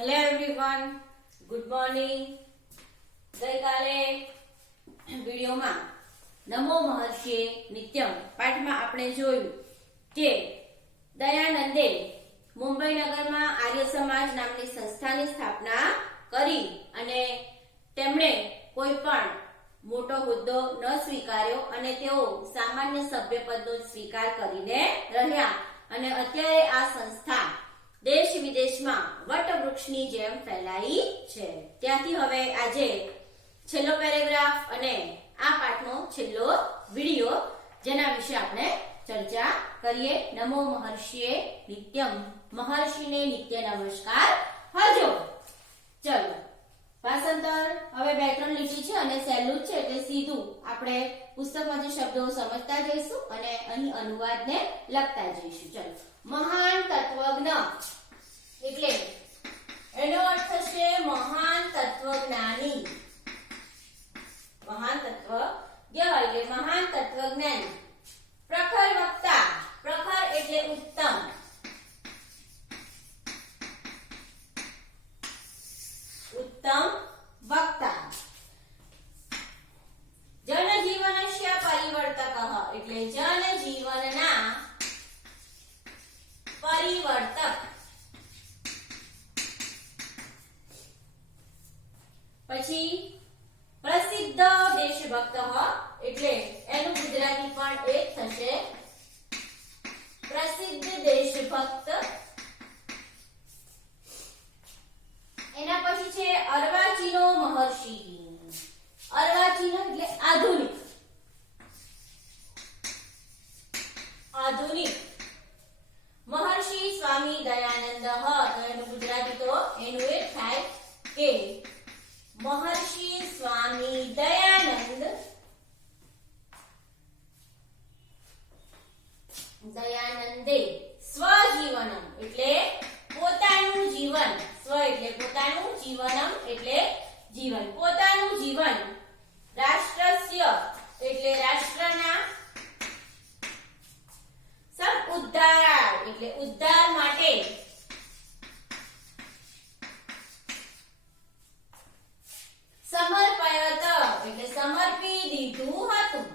Hello everyone good morning ગઈકાલે વિડીયોમાં નમો મહર્ષિએ નિત્યમ પાઠમાં આપણે જોયું કે દયાનંદે મુંબઈ નગરમાં આર્ય સમાજ નામની સંસ્થાની સ્થાપના કરી અને તેમણે કોઈ પણ મોટો હોદ્દો ન સ્વીકાર્યો અને તેઓ સામાન્ય સભ્ય પદનો સ્વીકાર કરીને રહ્યા. અને અત્યારે આ સંસ્થા દેશ વિદેશમાં વટવૃક્ષની જેમ ફેલાઈ છે. ત્યાંથી હવે આજે છેલ્લો પેરેગ્રાફ અને આ પાઠનો છેલ્લો વિડિયો જેના વિશે આપણે ચર્ચા કરીએ. નમો મહર્ષિએ નિત્યમ. મહર્ષિને નિત્ય નમસ્કાર. હજો ચલો. ભાષાંતર હવે બે ત્રણ લીટી છે અને સહેલું છે એટલે સીધું આપણે પુસ્તકમાં જે શબ્દો સમજતા જઈશું અને અહીં અનુવાદને લખતા જઈશું. ચલો. મહાન તત્વજ્ઞ. એટલે એનો અર્થ છે મહાન તત્વજ્ઞાની. મહાન તત્વ કહેવાય મહાન તત્વજ્ઞાની. પ્રખર વક્તા, પ્રખર એટલે ઉત્તમ. ઉત્તમ વક્તા. જનજીવનસ્ય પરિવર્તક એટલે જનજીવનના પરિવર્તક પછી પ્રસિદ્ધ દેશભક્ત એટલે એનું ગુજરાતી પણ એ જ થશે પ્રસિદ્ધ દેશભક્ત એના પછી છે અર્વાચીનો મહર્ષિ અર્વાચીનો એટલે આધુનિક આધુનિક મહર્ષિ સ્વામી દયાનંદ તો એનું ગુજરાતી તો એનું એ થાય કે મહર્ષિ સ્વામી દયાનંદ દયાનંદે સ્વજીવનમ એટલે પોતાનું જીવન સ્વ એટલે પોતાનું જીવનમ એટલે જીવન પોતાનું જીવન રાષ્ટ્રસ્ય એટલે રાષ્ટ્રના સમ ઉદ્ધારાય એટલે ઉદ્ધાર માટે સમર્પયત એટલે સમર્પી દીધું હતું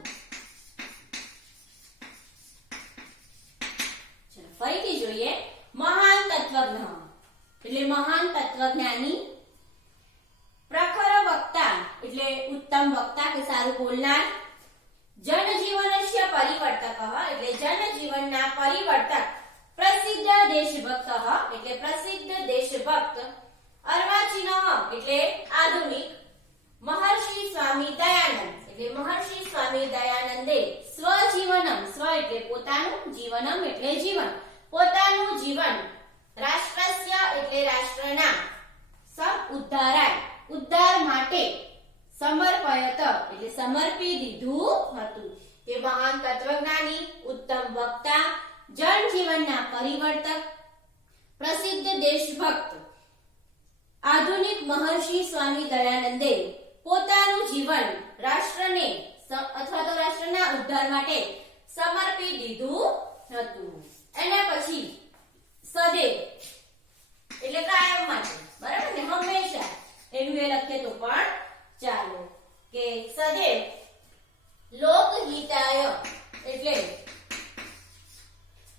ચલો ફરીથી જોઈએ મહાન તત્વજ્ઞ એટલે મહાન તત્વજ્ઞાની પ્રખર વક્તા એટલે ઉત્તમ વક્તા કે સારું બોલનાર જનજીવનસ્ય પરિવર્તક એટલે જનજીવનના પરિવર્તક પ્રસિદ્ધ દેશભક્ત એટલે પ્રસિદ્ધ દેશભક્ત અર્વાચીન એટલે આધુનિક મહર્ષિ સ્વામી દયાનંદ. એટલે મહર્ષિ સ્વામી દયાનંદે સ્વજીવનમ, સ્વ એટલે પોતાનું જીવનમ એટલે જીવન. પોતાનું જીવન રાષ્ટ્રસ્ય એટલે રાષ્ટ્રના સમ ઉદ્ધારાય. ઉદ્ધાર માટે સમર્પયત એટલે સમર્પી દીધું હતું. તે મહાન તત્વજ્ઞાની, ઉત્તમ વક્તા, જનજીવનના પરિવર્તક પ્રસિદ્ધ દેશભક્ત આધુનિક મહર્ષિ સ્વામી દયાનંદે પોતાનું જીવન રાષ્ટ્રને અથવા તો રાષ્ટ્રના ઉદ્ધાર માટે સમર્પી દીધું હતું. એના પછી સદૈવ એટલે કાયમ માટે, બરાબર ને? હંમેશા એનું એ લખીએ તો પણ ચાલો કે સદૈવ લોકહિતાય એટલે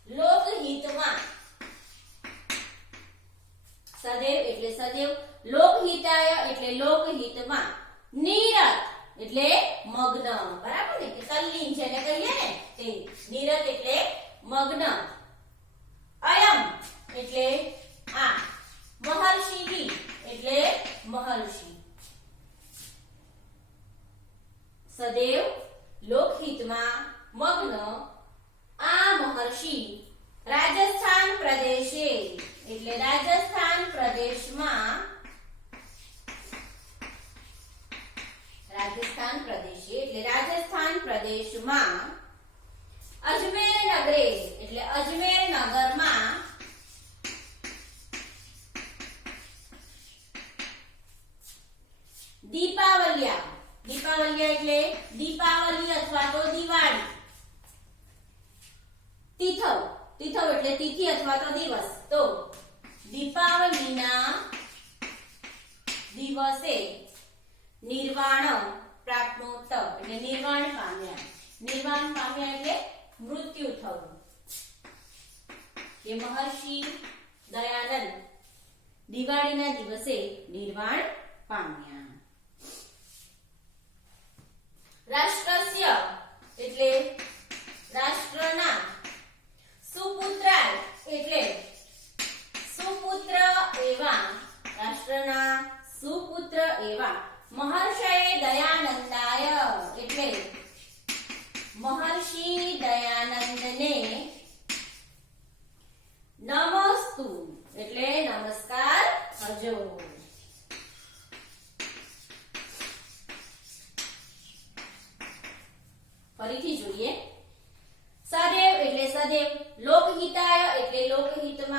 લોકહિતમાં સદૈવ એટલે સદૈવ લોકહિતાય એટલે લોકહિતમાં નિરત એટલે મગ્ન. બરાબર ને? તલ્લીન જેને કહીએ ને? તે નિરત એટલે મગ્ન. અયમ એટલે આ. મહર્ષિ એટલે મહર્ષિ. સદેવ લોકહિતમાં મગ્ન. આ મહર્ષિ રાજસ્થાન પ્રદેશે. એટલે રાજસ્થાન પ્રદેશમાં એટલે રાજસ્થાન પ્રદેશમાં અજમેર નગરે, એટલે અજમેર નગરમાં દીપાવલિયા દીપાવલિયા એટલે દીપાવલી અથવા તો દિવાળી. તિથવ તિથવ એટલે તિથિ અથવા તો દિવસ. તો દીપાવલીના દિવસે નિર્વાણ પ્રાપ્નોત એટલે નિર્વાણ પામ્યા. નિર્વાણ પામ્યા એટલે મૃત્યુ થવું. કે મહર્ષિ દયાનંદ દિવાળીના દિવસે નિર્વાણ પામ્યા. રાષ્ટ્રસ્ય એટલે રાષ્ટ્રના સુપુત્રાય એટલે સુપુત્ર એવા રાષ્ટ્રના સુપુત્ર એવા મહર્ષય દયાનંદાય એટલે મહર્ષિ દયાનંદને નમસ્તુ એટલે નમસ્કાર કરજો ફરીથી જોઈએ સદેવ એટલે સદેવ લોકહિતાય એટલે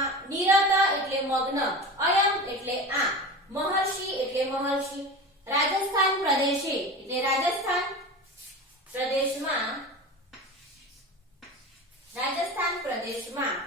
લોકહિતમાં નિરત એટલે મગ્ન, અયમ એટલે આ, મહર્ષિ એટલે મહર્ષિ, રાજસ્થાન પ્રદેશે એટલે રાજસ્થાન પ્રદેશમાં રાજસ્થાન પ્રદેશમાં,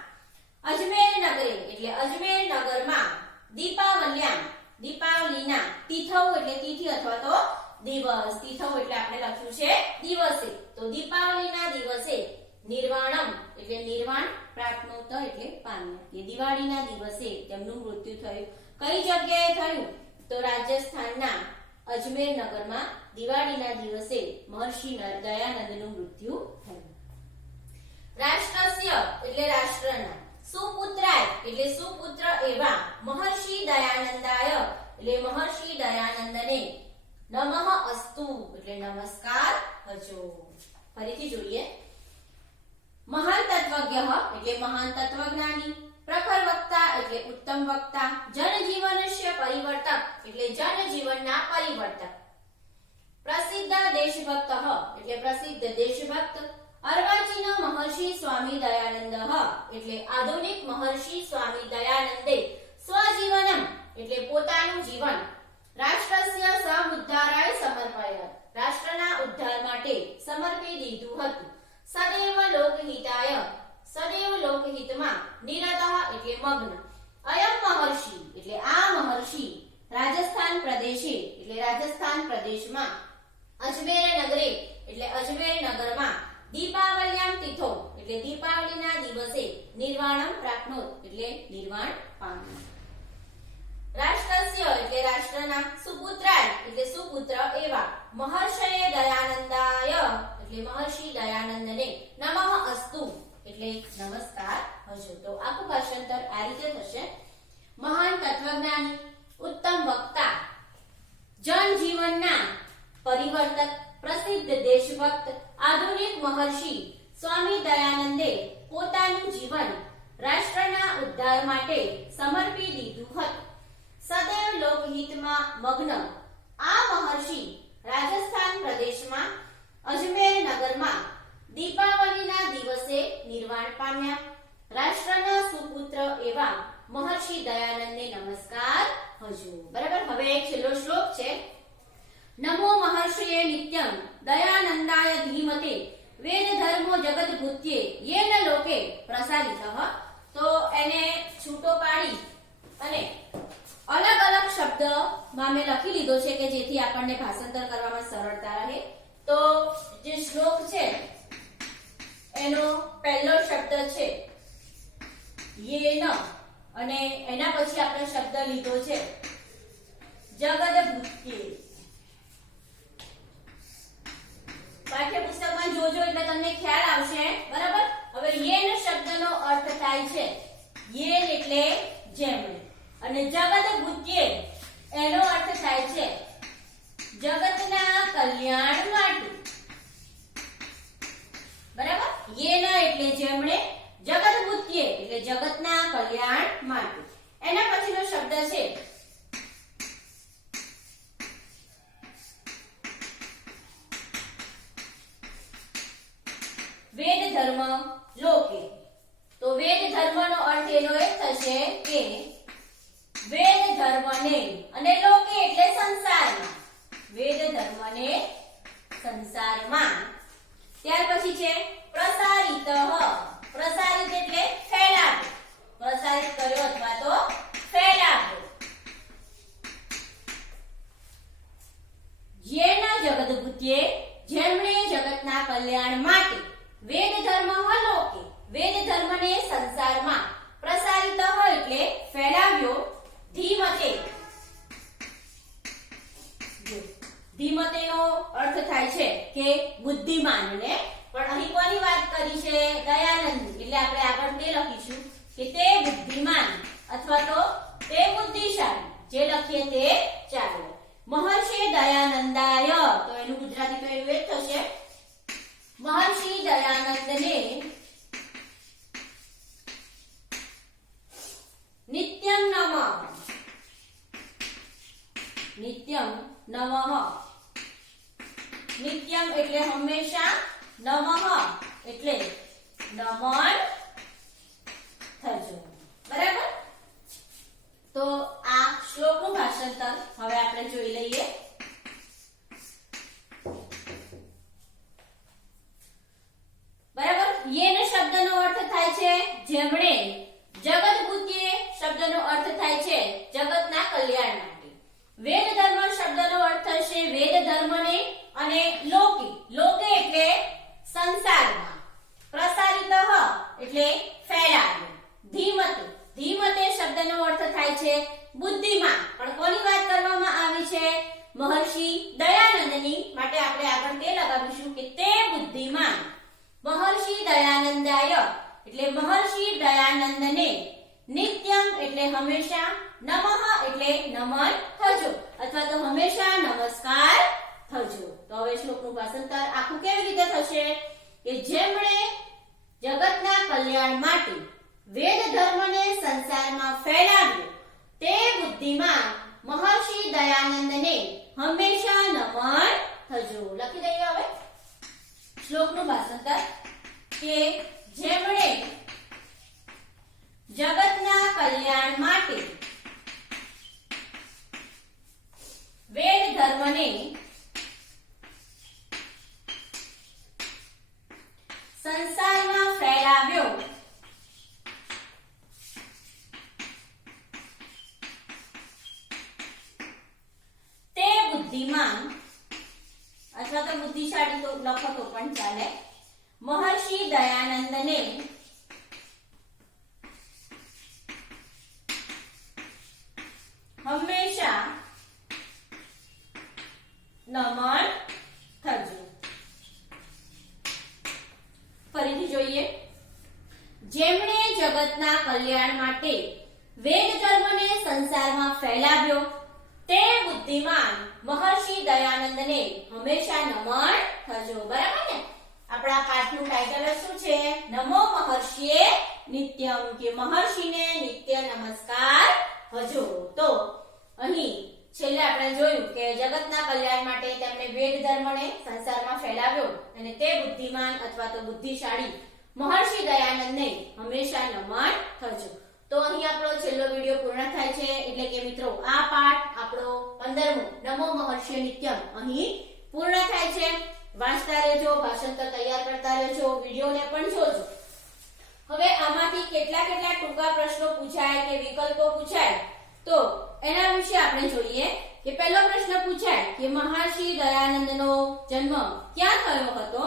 અજમેર નગરે એટલે અજમેર નગરમાં દીપાવલ્યામ, દીપાવલીના તિથવ એટલે તિથિ અથવા તો દિવસ. તિથવ એટલે આપણે લખ્યું છે દિવસે. તો દીપાવલીના દિવસે નિર્વાણમ, એટલે નિર્વાણ પ્રાપ્નોત એટલે પામ્યા દિવાળીના દિવસે તેમનું મૃત્યુ થયું. કઈ જગ્યાએ થયું? તો રાજસ્થાનના અજમેર નગરમાં દિવાળીના દિવસે મહર્ષિ દયાનંદનું મૃત્યુ થયું. રાષ્ટ્રસ્ય એટલે રાષ્ટ્રના. સુપુત્રાય એટલે સુપુત્ર એવા મહર્ષિ દયાનંદાય એટલે મહર્ષિ દયાનંદને નમઃ અસ્તુ એટલે નમસ્કાર હજો ફરીથી જોઈએ. મહાન તત્વજ્ઞ એટલે મહાન તત્વજ્ઞાની, પ્રખર વક્તા એટલે ઉત્તમ વક્તા, જનજીવનસ્ય પરિવર્તક એટલે જનજીવનના પરિવર્તક. પ્રસિદ્ધ દેશભક્ત એટલે પ્રસિદ્ધ દેશભક્ત અર્વાચીન મહર્ષિ સ્વામી દયાનંદ એટલે આધુનિક મહર્ષિ સ્વામી દયાનંદે સ્વજીવનમ એટલે પોતાનું જીવન રાષ્ટ્રસ્ય સમુદ્ધારાય સમર્પય રાષ્ટ્રના ઉદ્ધાર માટે સમર્પી દીધું હતું. સદૈવ લોકહિતાય સદૈવ લોકહિતમાં નિરતઃ એટલે મગ્ન અયમ મહર્ષિ એટલે આ મહર્ષિ રાજસ્થાન પ્રદેશે એટલે રાજસ્થાન પ્રદેશમાં અજમેર નગરે એટલે અજમેર નગરમાં દીપાવલ્યામ તિથો એટલે દીપાવલીના દિવસે નિર્વાણમ પ્રાપ્નોત એટલે નિર્વાણ પામ્યું રાષ્ટ્રસ્ય એટલે રાષ્ટ્રના સુપુત્રાય એટલે સુપુત્ર એવા મહર્ષયે દયાનંદાય એટલે મહર્ષિ દયાનંદને નમઃ અસ્તુ. એટલે નમસ્કાર. હજો તો આખું ભાષાંતર આ રીતે થશે. મહાન તત્વજ્ઞાની, ઉત્તમ વક્તા, જનજીવનના પરિવર્તક, પ્રસિદ્ધ દેશભક્ત, આધુનિક મહર્ષિ સ્વામી દયાનંદે પોતાનું જીવન રાષ્ટ્રના ઉદ્ધાર માટે સમર્પી દીધું હતું. સદૈવ લોકહિતમાં મગ્ન આ મહર્ષિ રાજસ્થાન પ્રદેશમાં અજમેર નગરમાં દીપાવલીના દિવસે નિર્વાણ પામ્યા. રાષ્ટ્રના સુપુત્ર એવા મહર્ષિ દયાનંદને નમસ્કાર. હજુ બરાબર? હવે એક છેલ્લો શ્લોક છે. નમો મહર્ષિએ નિત્યમ દયાનંદાય ધીમતે વેદ ધર્મો જગત ભૂત્યે યેન લોકે પ્રસારિતઃ. તો એને છૂટો પાડી અને અલગ અલગ શબ્દ મામે લખી લીધો છે કે જેથી આપણને ભાષાંતર કરવામાં સરળતા રહે. તો જે શ્લોક છે, એનો પહેલો શબ્દ છે, યેન. અને એના પછી આપણે શબ્દ લીધો છે જગદ ભૂત્યે પાઠ્યપુસ્તકમાં જોજો એટલે તમને ખ્યાલ આવશે, બરાબર? હવે યેન શબ્દનો અર્થ થાય છે, યેન એટલે જેમણે. અને જગત ભૂત્યે એનો અર્થ થાય છે જગતના કલ્યાણ માટે. બરાબર? યેન એટલે જેમણે જગત ભૂત્યે એટલે જગતના કલ્યાણ માટે એના પછીનો શબ્દ છે વેદ ધર્મ લોકે તો વેદ ધર્મનો અર્થ એનો એ થશે કે વેદ ધર્મને અને લોકે એટલે સંસારમાં વેદ ધર્મને સંસારમાં ત્યાર પછી છે પ્રસારિત પ્રસારિત એટલે ફેલાવો પ્રસારિત કર્યો અથવા તો ફેલાવો લખીશું કે તે બુદ્ધિમાન અથવા તો તે બુદ્ધિશાળી, જે લખીએ તે ચાલે. મહર્ષિ દયાનંદાય, તો એનું ગુજરાતી તો એવું જ થશે? મહર્ષિ દયાનંદને નિત્યમ નમઃ. નિત્યમ નમઃ. નિત્યમ એટલે હંમેશા નમઃ, એટલે નમન થજો. બરાબર તો આ શ્લોકનું ભાષાંતર હવે આપણે જોઈ લઈએ. બરાબર? યેન શબ્દનો અર્થ થાય છે જેમણે. જગત બુદ્ધિએ શબ્દનો અર્થ થાય છે જગતના કલ્યાણ માટે. વેદ ધર્મ શબ્દનો અર્થ થશે વેદ ધર્મને અને લોકી. લોકે એટલે સંસારમાં. પ્રસારિત એટલે ફેલાવ્યું ધીમતે. ધીમતે શબ્દનો અર્થ થાય છે બુદ્ધિમાં પણ કોની વાત કરવામાં આવી છે મહર્ષિ દયાનંદની માટે આપણે આગળ તે લગાવીશું કે તે બુદ્ધિમાન. મહર્ષિ દયાનંદાય એટલે મહર્ષિ દયાનંદને નિત્યમ એટલે હંમેશા, નમઃ એટલે નમન થજો, અથવા તો હંમેશા નમસ્કાર થજો. તો હવે શ્લોકનું ભાષાંતર આખું કેવી રીતે થશે? કે જેમણે જગતના કલ્યાણ માટે વેદ ધર્મને સંસારમાં ફેલાવ્યો, તે બુદ્ધિમાન મહર્ષિ દયાનંદને હંમેશા નમન થજો. લખી દઈએ હવે. શ્લોકનું ભાષાંતર. કે જેમણે જગતના કલ્યાણ માટે વેદ ધર્મને સંસારમાં ફેલાવ્યો બુદ્ધિમાન અથવા તો બુદ્ધિશાળી તો પણ ચાલે મહર્ષિ દયાનંદને હંમેશા નમન થજો ફરીથી જોઈએ. જેમણે જગતના કલ્યાણ માટે વેદ ધર્મને સંસારમાં ફેલાવ્યો તે બુદ્ધિમાન મહર્ષિ દયાનંદને હંમેશા નમન થજો બરાબર ને? આપણા પાઠનું ટાઇટલ શું છે? નમો મહર્ષિએ નિત્યમ કે મહર્ષિને નિત્ય નમસ્કાર હજો તો અહીં છેલ્લે આપણે જોયું કે જગતના કલ્યાણ માટે તેમણે વેદ ધર્મને સંસારમાં ફેલાવ્યો અને તે બુદ્ધિમાન અથવા તો બુદ્ધિશાળી મહર્ષિ દયાનંદને હંમેશા નમન થજો તો અહીં આપણો છેલ્લો વિડિયો પૂર્ણ થાય છે. એટલે કે મિત્રો, આ પાઠ આપણો 15મો નમો મહર્ષિ નિત્યમ. અહીં પૂર્ણ થાય છે. વાંચતા રહેજો ભાષાંતર તૈયાર કરતા રહેજો, વિડીયોને પણ જોજો. હવે આમાંથી કેટલા કેટલા ટૂંકા પ્રશ્નો પૂછાય કે વિકલ્પો પૂછાય, તો એના વિશે આપણે જોઈએ કે પહેલો પ્રશ્ન પૂછાય કે મહર્ષિ દયાનંદનો જન્મ ક્યાં થયો હતો?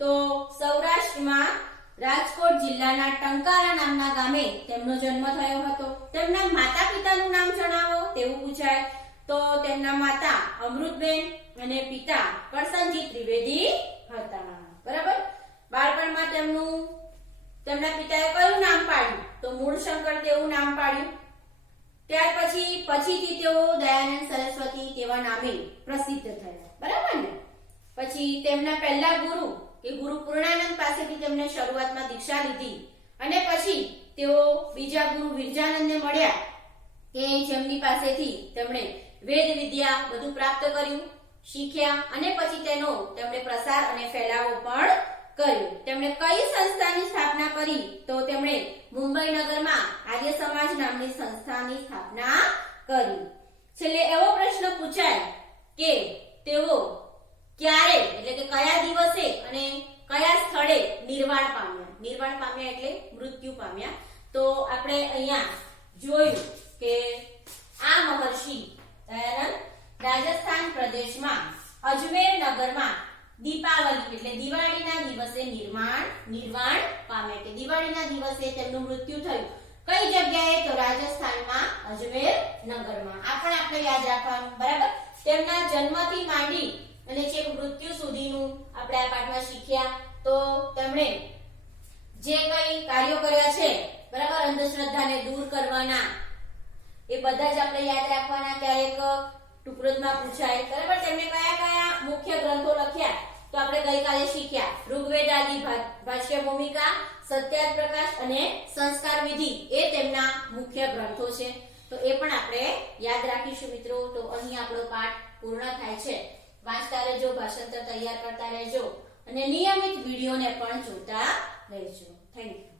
તો સૌરાષ્ટ્રમાં રાજકોટ જિલ્લાના ટંકારા નામના ગામે તેમનો જન્મ થયો હતો. તેમના માતા પિતાનું નામ જણાવો. તેવું પૂછાય તો તેમના માતા અમૃતબેન અને પિતા કરસનજી ત્રિવેદી હતા. બરાબર? બાળપણમાં તેમનું, તેમના પિતાએ કયું નામ પાડ્યું? તો મૂળશંકર તેવું નામ પાડ્યું. ત્યાર પછી, પછીથી તેઓ દયાનંદ સરસ્વતી તેવા નામે પ્રસિદ્ધ થયા. બરાબર ને? પછી તેમના પહેલા ગુરુ કે ગુરુ પૂર્ણાનંદ પાસેથી તેમને શરૂઆતમાં દીક્ષા લીધી. અને પછી તેઓ બીજા ગુરુ વિરજાનંદને મળ્યા. કે જેમની પાસેથી તેમણે વેદ, વિદ્યા બધું પ્રાપ્ત કર્યું, શીખ્યા અને પછી તેનો તેમણે પ્રસાર અને ફેલાવો પણ કર્યો. તેમણે કઈ સંસ્થાની સ્થાપના કરી? તો તેમણે મુંબઈ નગરમાં આર્ય સમાજ નામની સંસ્થાની સ્થાપના કરી. છેલ્લે એવો પ્રશ્ન પૂછાય કે તેઓ ક્યારે, એટલે કે કયા દિવસે અને કયા સ્થળે નિર્વાણ પામ્યા? નિર્વાણ પામ્યા એટલે મૃત્યુ પામ્યા. તો આપણે અહીંયા જોયું કે આ મહર્ષિ દયાનંદ રાજસ્થાન પ્રદેશમાં અજમેર નગરમાં દીપાવલી એટલે દિવાળીના દિવસે નિર્માણ, નિર્વાણ પામે કે દિવાળીના દિવસે તેમનું મૃત્યુ થયું. કઈ જગ્યાએ? તો રાજસ્થાનમાં અજમેર નગરમાં. આ પણ આપણે યાદ રાખવાનું, બરાબર? તેમના જન્મથી માંડી અને છેક મૃત્યુ સુધીનું આપણે આ પાઠમાં શીખ્યા. તો તેમણે જે કઈ કાર્યો કર્યા છે, બરાબર? અંધશ્રદ્ધાને દૂર કરવાના એ બધા જ આપણે યાદ રાખવાના ક્યારેક ટુકડોમાં પૂછાય. બરાબર? તેમણે કયા કયા મુખ્ય ગ્રંથો લખ્યા? તો આપણે ગઈકાલે શીખ્યા. ઋગ્વેદ, આદિ ભાષ્ય, ભૂમિકા સત્યાગ પ્રકાશ અને સંસ્કાર વિધિ એ તેમના મુખ્ય ગ્રંથો છે. તો એ પણ આપણે યાદ રાખીશું મિત્રો. તો અહીં આપણો પાઠ પૂર્ણ થાય છે. વાંચતા રહેજો, ભાષાંતર તૈયાર કરતા રહેજો અને નિયમિત વિડીયોને પણ જોતા રહેજો. Thank you